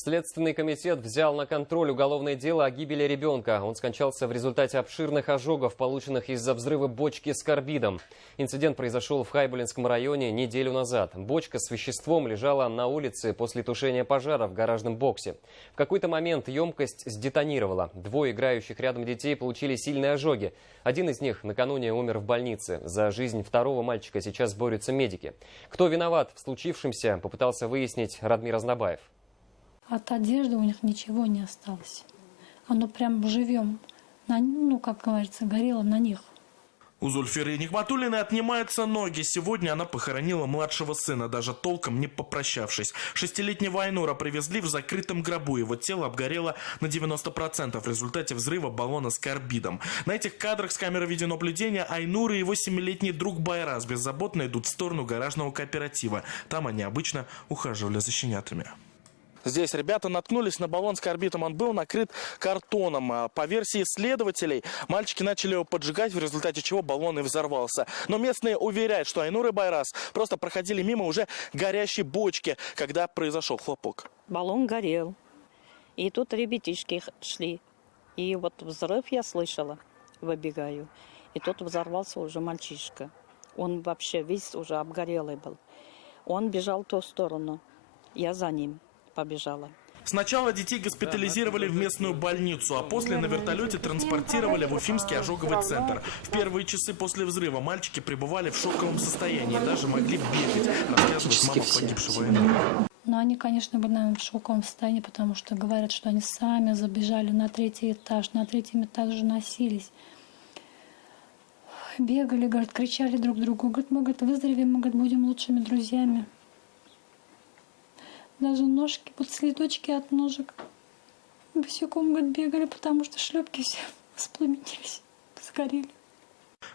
Следственный комитет взял на контроль уголовное дело о гибели ребенка. Он скончался в результате обширных ожогов, полученных из-за взрыва бочки с карбидом. Инцидент произошел в Хайбулинском районе неделю назад. Бочка с веществом лежала на улице после тушения пожара в гаражном боксе. В какой-то момент емкость сдетонировала. Двое играющих рядом детей получили сильные ожоги. Один из них накануне умер в больнице. За жизнь второго мальчика сейчас борются медики. Кто виноват в случившемся, попытался выяснить Радмир Азнабаев. От одежды у них ничего не осталось. Оно прям живем, как говорится, горело на них. У Зульфиры Нигматуллиной отнимаются ноги. Сегодня она похоронила младшего сына, даже толком не попрощавшись. 6-летнего Айнура привезли в закрытом гробу. Его тело обгорело на 90% в результате взрыва баллона с карбидом. На этих кадрах с камеры видеонаблюдения Айнур и его 7-летний друг Байрас беззаботно идут в сторону гаражного кооператива. Там они обычно ухаживали за щенятами. Здесь ребята наткнулись на баллон с карбидом. Он был накрыт картоном. По версии следователей, мальчики начали его поджигать, в результате чего баллон и взорвался. Но местные уверяют, что Айнур и Байрас просто проходили мимо уже горящей бочки, когда произошел хлопок. Баллон горел. И тут ребятишки шли. И вот взрыв я слышала, выбегаю. И тут взорвался уже мальчишка. Он вообще весь уже обгорелый был. Он бежал в ту сторону. Я за ним побежала. Сначала детей госпитализировали в местную больницу, а после на вертолете транспортировали в Уфимский ожоговый центр. В первые часы после взрыва мальчики пребывали в шоковом состоянии и даже могли бегать, рассказывает мама погибшего Айнура. Но они, конечно, были, наверное, в шоковом состоянии, потому что говорят, что они сами забежали на 3-й этаж, на 3-м этаже носились. Бегали, говорят, кричали друг другу. Говорят, мы, выздоровеем, мы, будем лучшими друзьями. Даже ножки, вот следочки от ножек босиком, бегали, потому что шлепки все воспламенились, сгорели.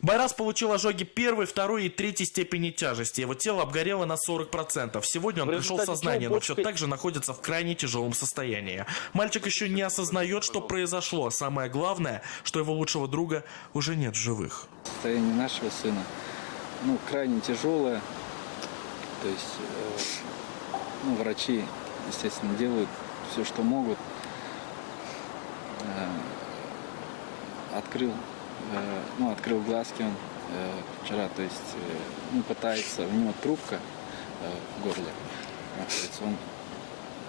Байрас получил ожоги 1-й, 2-й и 3-й степени тяжести. Его тело обгорело на 40%. Сегодня он пришел в сознание, но все так же находится в крайне тяжелом состоянии. Мальчик еще не осознает, что произошло. Самое главное, что его лучшего друга уже нет в живых. Состояние нашего сына, крайне тяжелое. То есть... врачи, естественно, делают все, что могут. Открыл глазки он вчера, то есть пытается, у него трубка в горле,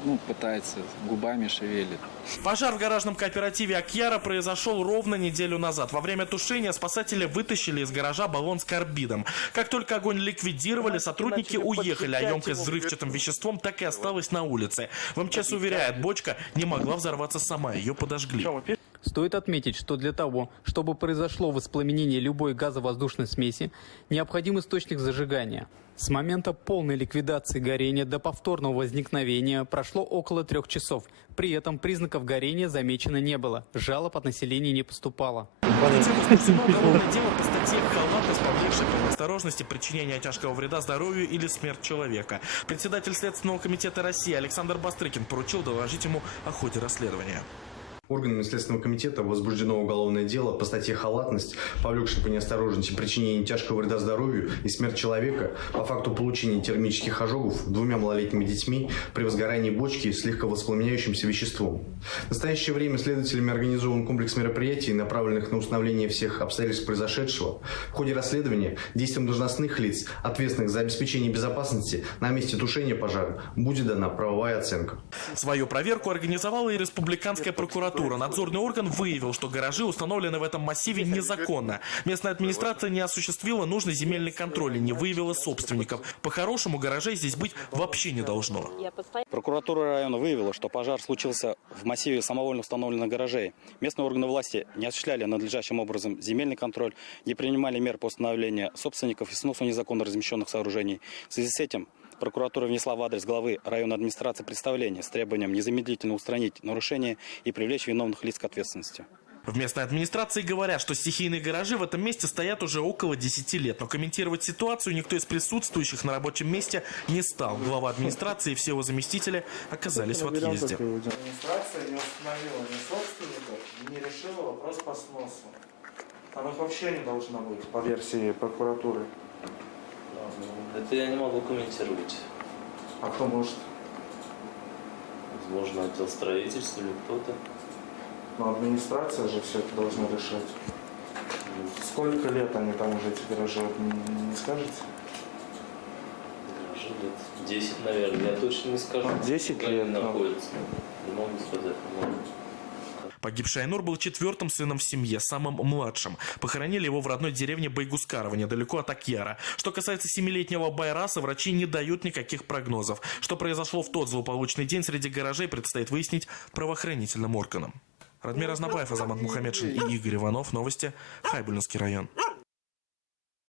он пытается, губами шевелит. Пожар в гаражном кооперативе «Акьяра» произошел ровно неделю назад. Во время тушения спасатели вытащили из гаража баллон с карбидом. Как только огонь ликвидировали, сотрудники уехали, а емкость с взрывчатым веществом так и осталась на улице. В МЧС уверяет, бочка не могла взорваться сама, ее подожгли. Стоит отметить, что для того, чтобы произошло воспламенение любой газовоздушной смеси, необходим источник зажигания. С момента полной ликвидации горения до повторного возникновения прошло около 3 часов. При этом признаков горения замечено не было. Жалоб от населения не поступало. Уголовное дело по статье «Халатность, повлекшая по неосторожности причинения тяжкого вреда здоровью или смерть человека». Председатель Следственного комитета России Александр Бастрыкин поручил доложить ему о ходе расследования. Органами Следственного комитета возбуждено уголовное дело по статье «Халатность, повлекшая по неосторожности причинение тяжкого вреда здоровью и смерть человека по факту получения термических ожогов 2 малолетними детьми при возгорании бочки с легковоспламеняющимся веществом. В настоящее время следователями организован комплекс мероприятий, направленных на установление всех обстоятельств произошедшего. В ходе расследования действиям должностных лиц, ответственных за обеспечение безопасности на месте тушения пожара, будет дана правовая оценка. Свою проверку организовала и республиканская прокуратура. Надзорный орган выявил, что гаражи установлены в этом массиве незаконно. Местная администрация не осуществила нужный земельный контроль и не выявила собственников. По-хорошему, гаражей здесь быть вообще не должно. Прокуратура района выявила, что пожар случился в массиве самовольно установленных гаражей. Местные органы власти не осуществляли надлежащим образом земельный контроль, не принимали мер по установлению собственников и сносу незаконно размещенных сооружений. В связи с этим прокуратура внесла в адрес главы районной администрации представление с требованием незамедлительно устранить нарушения и привлечь виновных лиц к ответственности. В местной администрации говорят, что стихийные гаражи в этом месте стоят уже около 10 лет. Но комментировать ситуацию никто из присутствующих на рабочем месте не стал. Глава администрации и все его заместители оказались в отъезде. Администрация не установила ни собственников, не решила вопрос по сносу. Там их вообще не должно быть, по версии прокуратуры. Это я не могу комментировать. А кто может? Возможно, отдел строительства или кто-то. Но администрация же все это должна решать. Сколько лет они там уже эти гаражи, не скажете? Гаражи лет 10, наверное, я точно не скажу. 10 где лет, они да. находятся. Не могу сказать, но... Погибший Айнур был 4-м сыном в семье, самым младшим. Похоронили его в родной деревне Байгускарово, недалеко от Акьяра. Что касается 7-летнего Байраса, врачи не дают никаких прогнозов. Что произошло в тот злополучный день среди гаражей, предстоит выяснить правоохранительным органам. Радмир Азнабаев, Азамат Мухаммедшин и Игорь Иванов. Новости. Хайбулинский район.